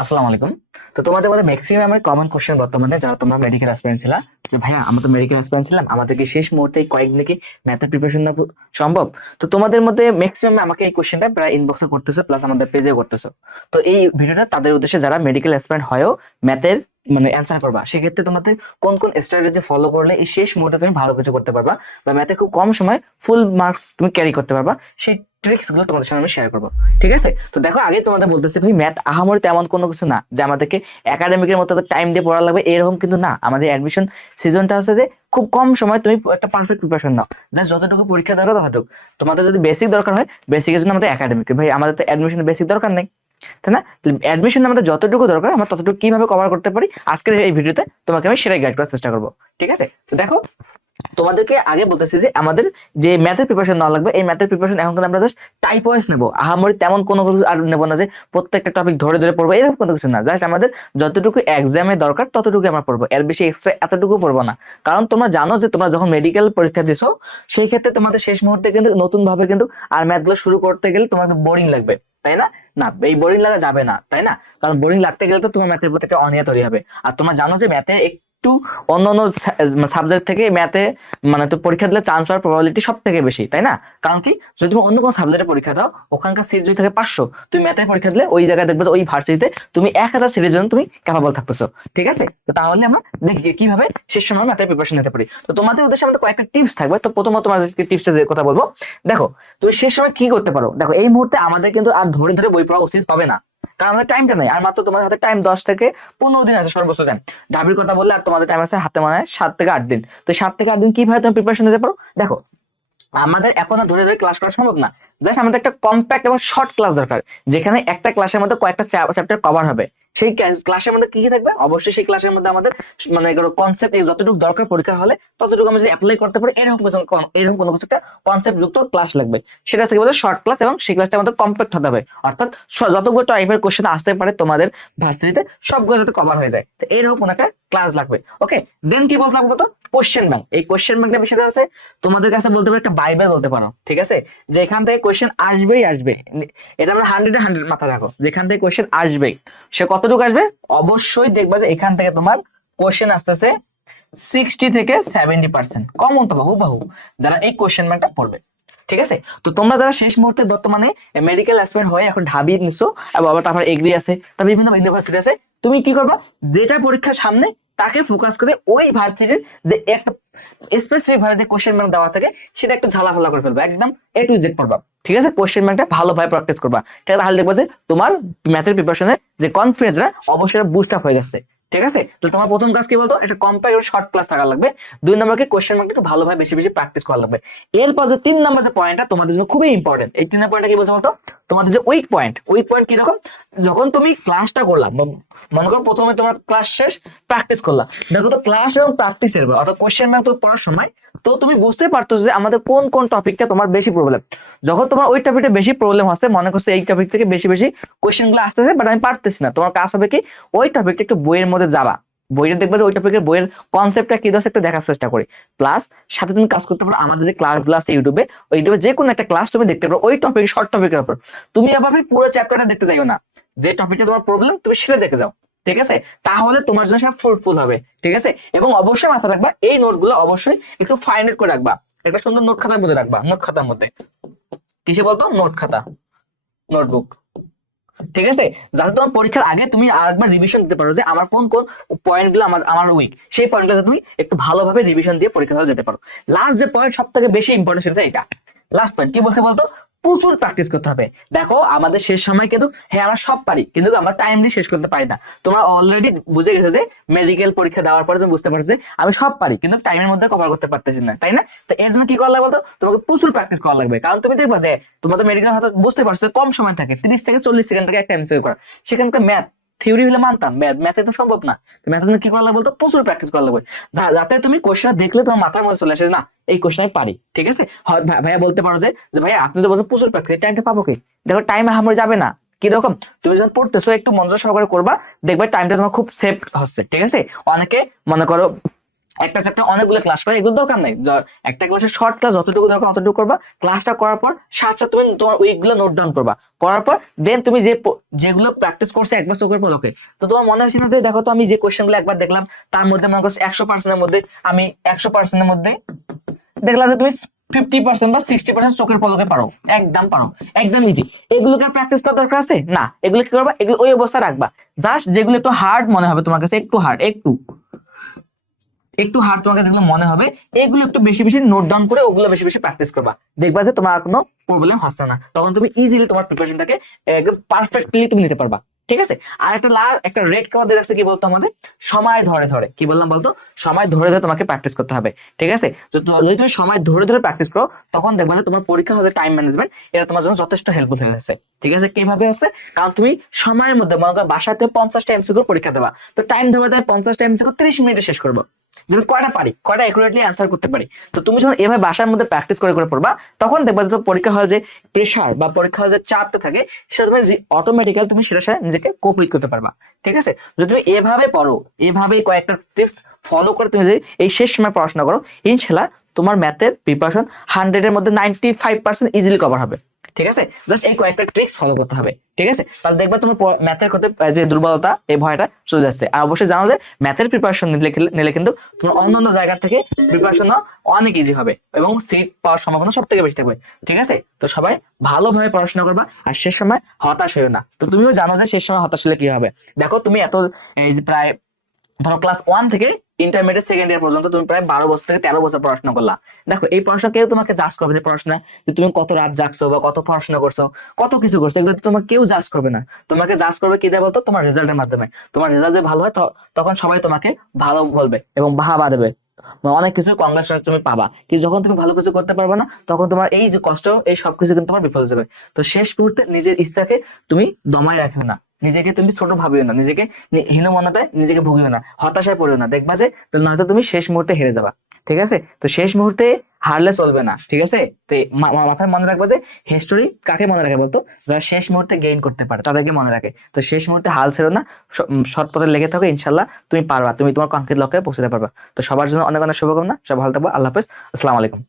আসসালামু আলাইকুম। তো তোমাদের মধ্যে ম্যাক্সিমাম আমার কমন কোশ্চেন বর্তমানে যারা তোমরা মেডিকেল অ্যাসপিরেন্ট ছিলা, যে ভাইয়া আমরা তো মেডিকেল অ্যাসপিরেন্ট ছিলাম, আমাদের কি শেষ মুহূর্তে এই কয়েকদিনে কি ম্যাথের প্রিপারেশন নেওয়া সম্ভব? তো তোমাদের মধ্যে ম্যাক্সিমাম আমাকে এই কোশ্চেনটা প্রায় ইনবক্সে করতেছো, প্লাস আমাদের পেজে করতেছো। তো এই ভিডিওটা তাদের উদ্দেশ্যে যারা মেডিকেল অ্যাসপিরেন্ট হয়েও ম্যাথের মানে অ্যান্সার করবা, সেক্ষেত্রে তোমাদের কোন কোন স্ট্র্যাটেজি ফলো করলে এই শেষ মুহূর্তে তুমি ভালো কিছু করতে পারবা বা ম্যাথে খুব কম সময় ফুল মার্কস তুমি ক্যারি করতে পারবা, সেই ট্রিক্স গুলো তোমাদের সামনে আমি শেয়ার করবো। ঠিক আছে, তো দেখো আগে তোমাদের বলতেছি ভাই, ম্যাথ আহামরি তেমন কোনো কিছু না যে আমাদেরকে একাডেমিকের মতো টাইম দিয়ে পড়া লাগবে, এরকম কিন্তু না। আমাদের অ্যাডমিশন সিজনটা হচ্ছে যে খুব কম সময় তুমি একটা পারফেক্ট প্রিপারেশন নাও, জাস্ট যতটুকু পরীক্ষা দরকার ততটুকু। তোমাদের যদি বেসিক দরকার হয়, বেসিকের জন্য আমাদের একাডেমিক, ভাই আমাদের তো অ্যাডমিশনের বেসিক দরকার নেই, তাই না? অ্যাডমিশন আমাদের যতটুকু দরকার আমরা ততটুকু কিভাবে কভার করতে পারি আজকের এই ভিডিওতে তোমাকে আমি সেটাই গাইড করার চেষ্টা করবো। ঠিক আছে, তো দেখো তোমাদেরকে আগে বলতেছি যে আমাদের যে ম্যাথের প্রিপারেশন নেওয়া লাগবে, এই ম্যাথের প্রিপারেশন এখন কিন্তু আমরা জাস্ট টাইপ ওয়াইজ নেবো, আহামরি তেমন কোনো কিছু আর নেবো না যে প্রত্যেকটা টপিক ধরে ধরে পড়বো, এরকম কোনো কিছু না। জাস্ট আমাদের যতটুকু এক্সামে দরকার ততটুকু আমরা পড়বো, এর বেশি এক্সট্রা এতটুকু পড়বো না। কারণ তোমরা জানো যে তোমরা যখন মেডিকেল পরীক্ষা দিছো, সেই ক্ষেত্রে তোমাদের শেষ মুহূর্তে কিন্তু নতুন ভাবে কিন্তু আর ম্যাথগুলো শুরু করতে গেলে তোমাদের বোরিং লাগবে, তাই না? না, এই বোরিং লাগা যাবে না, তাই না? কারণ বোরিং লাগতে গেলে তো তোমার ম্যাথের প্রতি একটা অনীহা তৈরি হবে। আর তোমরা জানো যে ম্যাথে একটু অন্যান্য সাবজেক্ট থেকে ম্যাথে মানে তো পরীক্ষা দিলে চান্স পাওয়ার প্রবাবিলিটি সব থেকে বেশি, তাই না? কারণ কি, যদি তুমি অন্য কোনো সাবজেক্টে পরীক্ষা দাও, ওখানকার সিট যদি থাকে 500, তুমি ম্যাথে পরীক্ষা দিলে ওই জায়গায় দেখবে যে ওই ভার্সিটিতে তুমি 1000 সিটের জন্য তুমি ক্যাপাবল থাকতেছো। ঠিক আছে, তো তাহলে আমরা দেখি কিভাবে শেষ সময় ম্যাথের প্রিপারেশন নিতে পারি। তো তোমাদের উদ্দেশ্যে আমাদের কয়েকটা টিপস থাকবে। তো প্রথমত তোমাদেরকে টিপসটা কথা বলবো। দেখো, তুমি শেষ সময় কি করতে পারো। দেখো, এই মুহূর্তে আমাদের কিন্তু আর ধরে ধরে বই পড়া উচিত হবে না, কারণ আমাদের টাইমটা নেই। আর মাত্র তোমাদের হাতে টাইম 10 থেকে 15 দিন আছে সর্বোচ্চ টাইম। ঢাবির কথা বললে আর তোমাদের টাইম আছে হাতে মানে 7 থেকে 8 দিন। তো 7 থেকে 8 দিন কিভাবে তুমি প্রিপারেশন নিতে পারো? দেখো, আমাদের এখন আর ধরে ধরে ক্লাস করা সম্ভব না। জাস্ট আমাদের একটা কম্প্যাক্ট এবং শর্ট ক্লাস দরকার, যেখানে একটা ক্লাসের মধ্যে কয়েকটা চ্যাপ্টার কভার হবে। সেই ক্লাসের মধ্যে কি কি থাকবে? অবশ্যই সেই ক্লাসের মধ্যে আমাদের মানে কনসেপ্ট যতটুকু দরকার পরীক্ষা হলে ততটুকু আমরা যদি অ্যাপ্লাই করতে পারি, এরকম কোনো কিছু একটা কনসেপ্ট যুক্ত ক্লাস লাগবে। সেটা থেকে বলতে শর্ট ক্লাস, এবং সেই ক্লাসটা আমাদের কম্প্যাক্ট হতে হবে। অর্থাৎ যতগুলো টাইপের কোশ্চেন আসতে পারে তোমাদের ভার্সিটিতে, সবগুলো যাতে কভার হয়ে যায়, তো এরকম কোনো একটা ক্লাস লাগবে। ওকে, দেন কি বলতে লাগবে? তো কোশ্চেন ব্যাংক। এই কোশ্চেন ব্যাংকটা বিষয়টা আছে তোমাদের কাছে বলতে পারো একটা বাইবেল বলতে পারো। ঠিক আছে, যে এখান থেকে কোশ্চেন আসবেই আসবে, এটা আমরা 100-100 মাথা রাখো। যেখান থেকে কোশ্চেন আসবেই, সে কতটুকু আসবে অবশ্যই দেখবা যে এখান থেকে তোমার কোশ্চেন আসতেছে 60 থেকে 70% কমন পাবো হুবাহু যারা এই কোশ্চেন ব্যাংকটা পড়বে। ঠিক আছে, তো তোমরা যারা শেষ মুহূর্তে বর্তমানে মেডিকেল অ্যাসপিরেন্ট হয়ে এখন ঢাবি নিছো, আবার তারপর এগ্রি আছে, তারপর বিভিন্ন ইউনিভার্সিটি আছে, তুমি কি করবা? যেটা পরীক্ষার সামনে তাকে ফোকাস করে ওই ভার্সিটির যে একটা স্পেসিফিক ভাবে যে কোশ্চেন ব্যাংক দেওয়া থাকে সেটা একটু ঝালাফালা করে ফেলবা, একদম A to Z পড়বা। ঠিক আছে, কোশ্চেন ব্যাংকটা ভালোভাবে প্র্যাকটিস করবা। তাহলে দেখবা যে তোমার ম্যাথের প্রিপারেশনে যে কনফিডেন্সটা অবশ্যই বুস্ট আপ হয়ে যাচ্ছে। ঠিক আছে, তো তোমার প্রথম কাজ কি বলতো? একটা কম্প্যাক্ট এবং শর্ট ক্লাস থাকা লাগবে। 2 নম্বর কি, কোশ্চেন ব্যাংকটা একটু ভালোভাবে বেশি বেশি প্র্যাকটিস করা লাগবে। এরপর যে 3 নম্বর যে পয়েন্টটা তোমাদের জন্য খুবই ইম্পর্টেন্ট, এই 3 নম্বর পয়েন্টটা কি বলছো বলতো? তোমাদের যে উইক পয়েন্ট কিরকম? যখন তুমি ক্লাসটা করলা, মনে করো প্রথমে তোমার ক্লাস শেষ, প্র্যাকটিস করলা, দেখো তো ক্লাস এবং প্র্যাকটিসের অর্থাৎ কোশ্চেন ব্যাংক তো পড়ার সময় তো তুমি বুঝতে পারতো যে আমাদের কোন কোন টপিকটা তোমার বেশি প্রবলেম। যখন তোমার ওই টপিকটা বেশি প্রবলেম হচ্ছে, মনে করছো এই টপিক থেকে বেশি বেশি কোশ্চেন গুলো আসতেছে বাট আমি পারতেছি না, তোমার কাজ হবে কি, ওই টপিকটা একটু বইয়ের মধ্যে যাবা, বইটা দেখবে যে ওই টপিকের বইয়ের কনসেপ্টটা কি দোষ একটু দেখার চেষ্টা করি। প্লাস সাথে তুমি কাজ করতে পারো আমাদের যে ক্লাসগুলো আছে ইউটিউবে, ওই ইউটিউবে যে কোনো একটা ক্লাস তুমি দেখতে পারো ওই টপিক, শর্ট টপিকের উপর। তুমি আবার পুরো চ্যাপ্টারটা দেখতে যাইও না, যে টপিকটা তোমার প্রবলেম তুমি সেটা দেখে যাও। ঠিক আছে, তাহলে তোমার জন্য সব ফ্রুটফুল হবে। ঠিক আছে, এবং অবশ্যই মাথায় রাখবা এই নোটগুলো অবশ্যই একটু ফাইন্ড করে রাখবা, একটা সুন্দর নোট খাতার মধ্যে রাখবা। নোট খাতার মধ্যে কিসে বলতো? নোট খাতা, নোটবুক। ঠিক আছে, যাতে তোমার পরীক্ষার আগে তুমি আরেকবার রিভিশন দিতে পারো যে আমার কোন কোন পয়েন্ট গুলো আমার আমার উইক, সেই পয়েন্ট গুলো তুমি একটু ভালোভাবে রিভিশন দিয়ে পরীক্ষা হলে যেতে পারো। লাস্ট যে পয়েন্ট সব থেকে বেশি ইম্পর্টেন্ট সেটা এটা। লাস্ট পয়েন্ট কি বলছে বলতো? প্রচুর প্র্যাকটিস করতে হবে। দেখো আমাদের শেষ সময় কিন্তু হ্যাঁ আমরা সব পারি, কিন্তু আমরা টাইমলি শেষ করতে পারি না। তোমরা অলরেডি বুঝে গেছো যে মেডিকেল পরীক্ষা দেওয়ার পরে তুমি বুঝতে পারছো যে আমি সব পারি কিন্তু টাইমের মধ্যে কভার করতে পারতেছি না, তাই না? তো এর জন্য কি করা লাগবে বলতো? তোমাকে প্রচুর প্র্যাকটিস করা লাগবে। কারণ তুমি দেখবা যে তোমাদের মেডিকেল হয়তো বুঝতে পারছো কম সময় থাকে, 30 থেকে 40 সেকেন্ড থাকে একটা এমসিকিউ করা। সেখানকার ম্যাথ থিওরি হলে মানতাম, ম্যাথে তো সম্ভব না। তো ম্যাথের জন্য কি করা লাগবে বলতো? প্রচুর প্র্যাকটিস করা লাগবে, যাতে তুমি কোশ্চেন দেখলে তোমার মাথার মধ্যে চলে আসে না এই কোশ্চেন আমি পারি। ঠিক আছে, ভাইয়া বলতে পারো যে ভাইয়া আপনি তো বলছেন প্রচুর প্র্যাকটিস, টাইমটা পাবো কি? দেখো টাইম আমার যাবে না। কিরকম? তুমি যখন পড়তেছো একটু মনোযোগ সহকারে করবা, দেখবে টাইমটা তোমার খুব সেভ হচ্ছে। ঠিক আছে, অনেকে মনে করো একটা চ্যাপ্টার অনেকগুলো ক্লাস করে, এগুলো দরকার নাই। একটা ক্লাসে শর্ট ক্লাস যতটুকু দরকার অতটুকু করবা, ক্লাসটা করার পর সাথে তুমি তোমার উইকগুলো নোট ডাউন করবা, করার পর দেন তুমি যেগুলো প্র্যাকটিস করছে একবার চোখের পলকে, তো তোমার মনে হচ্ছে না যে দেখো তো আমি যে কোশ্চেন গুলো একবার দেখলাম তার মধ্যে মনে করছে 100%-এর মধ্যে আমি 100%-এর মধ্যে দেখলাম যে তুমি 50% বা 60% চোখের পলকে পারো, একদম পারো, একদম ইজি। এগুলোকে প্র্যাকটিস করার দরকার আছে না, এগুলো কি করবা, এগুলো ওই অবস্থা রাখবা। জাস্ট যেগুলো একটু হার্ড মনে হবে তোমার কাছে, একটু হার্ড, একটু একটু হার্ড তোমার কাছে যেগুলো মনে হবে, এগুলো একটু বেশি বেশি নোট ডাউন করে ওগুলো বেশি বেশি প্র্যাকটিস করবা, দেখবা যে তোমার আর কোনো প্রবলেম হচ্ছে না, তখন তুমি ইজিলি তোমার প্রিপারেশনটাকে একদম পারফেক্টলি তুমি নিতে পারবা। ঠিক আছে। আর একটা রেড কালার দিয়ে রাখছে কি বলতো আমাদের, সময় ধরে ধরে, কি বললাম বলতো, সময় ধরে ধরে তোমাকে প্র্যাকটিস করতে হবে। ঠিক আছে। তো যদি তুমি সময় ধরে ধরে প্র্যাকটিস করো তখন দেখবা যে তোমার পরীক্ষা হচ্ছে টাইম ম্যানেজমেন্ট, এটা তোমার জন্য যথেষ্ট হেল্পফুল হয়ে যাচ্ছে। ঠিক আছে। কিভাবে আছে, কারণ তুমি সময়ের মধ্যে মনে করো বাসাতে 50টা এমসিকিউ পরীক্ষা দেবা, তো টাইম ধরে দেয় 50টা এমসিকিউ 30 মিনিটে শেষ করবো, যেমন কয়টা পারি, কয়টা একুরেটলি অ্যান্সার করতে পারি। তো তুমি যখন এভাবে বাসার মধ্যে প্র্যাকটিস করে করে পড়বা, তখন দেখবা যে পরীক্ষা হলে যে প্রেশার বা পরীক্ষা হলে যে চাপটা থাকে সেটা তুমি অটোমেটিক্যাল তুমি সেটার সাথে নিজেকে কোপ করতে পারবা। ঠিক আছে। যদি তুমি এভাবে পড়ো, এভাবে কয়েকটা টিপস ফলো করে তুমি যদি এই শেষ সময় পড়াশোনা করো, ইনশাল্লাহ তোমার ম্যাথের প্রিপারেশন 100-এর মধ্যে 95% ইজিলি কভার হবে। ঠিক আছে। জাস্ট এই কয়েকটা ট্রিক্স ফলো করতে হবে। ঠিক আছে। তাহলে দেখবা তোমার ম্যাথের ক্ষেত্রে যে দুর্বলতা, এই ভয়টা চলে যাচ্ছে। আর অবশ্যই জানো যে ম্যাথের প্রিপারেশন নিলে কিন্তু তোমার অন্যান্য জায়গা থেকে প্রিপারেশন অনেক ইজি হবে এবং সিট পাওয়ার সম্ভাবনা সব থেকে বেশি থাকবে। ঠিক আছে। তো সবাই ভালোভাবে পড়াশোনা করবা আর শেষ সময় হতাশ হয়েও না। তো তুমিও জানো যে শেষ সময় হতাশ হলে কি হবে। দেখো তুমি এত এই যে প্রায় ধরো ক্লাস 1 থেকে ইন্টারমিডিয়েট সেকেন্ড ইয়ার পর্যন্ত তুমি প্রায় 12 বছর থেকে 13 বছর পড়াশোনা করলা। দেখো এই পড়াশোনা কেউ তোমাকে জাজ করবে যে পড়াশোনা, যে তুমি কত রাত জাগছো বা কত পড়াশোনা করছো, কত কিছু করছো, এগুলো তোমাকে কেউ জাজ করবে না। তোমাকে জাজ করবে কি দিয়ে বলতো, তোমার রেজাল্টের মাধ্যমে। তোমার রেজাল্ট যদি ভালো হয় তখন সবাই তোমাকে ভালো বলবে এবং বাহবা দেবে, অনেক কিছু কংগ্রেচুলেশন তুমি পাবা। কিন্তু যখন তুমি ভালো কিছু করতে পারবে না, তখন তোমার এই যে কষ্ট, এই সবকিছু কিন্তু তোমার বিফলে যাবে। তো শেষ মুহূর্তে নিজের ইচ্ছাকে তুমি দমায় রাখিও না, নিজেকে তুমি ছোট ভাবিও না, নিজেকে হীনমন্যতায় নিজেকে ভুগিও না, হতাশায় পড়িও না। দেখবা যে নয়তো তুমি শেষ মুহূর্তে হেরে যাবা। ঠিক আছে। তো শেষ মুহূর্তে হারলে চলবে না। ঠিক আছে। তো মাথায় মনে রাখবা যে হিস্টোরি কাকে মনে রাখে বলতো, যারা শেষ মুহূর্তে গেইন করতে পারে তাদেরকে মনে রাখে। তো শেষ মুহূর্তে হাল ছেড়ো না, সৎ পথে লেগে থাকো, ইনশাল্লাহ তুমি পারবা, তুমি তোমার কংক্রিট লক্ষ্যে পৌঁছতে পারবা। তো সবার জন্য অনেক অনেক শুভকামনা, সব ভালো থাকবো। আল্লাহ হাফেজ, আসসালামু আলাইকুম।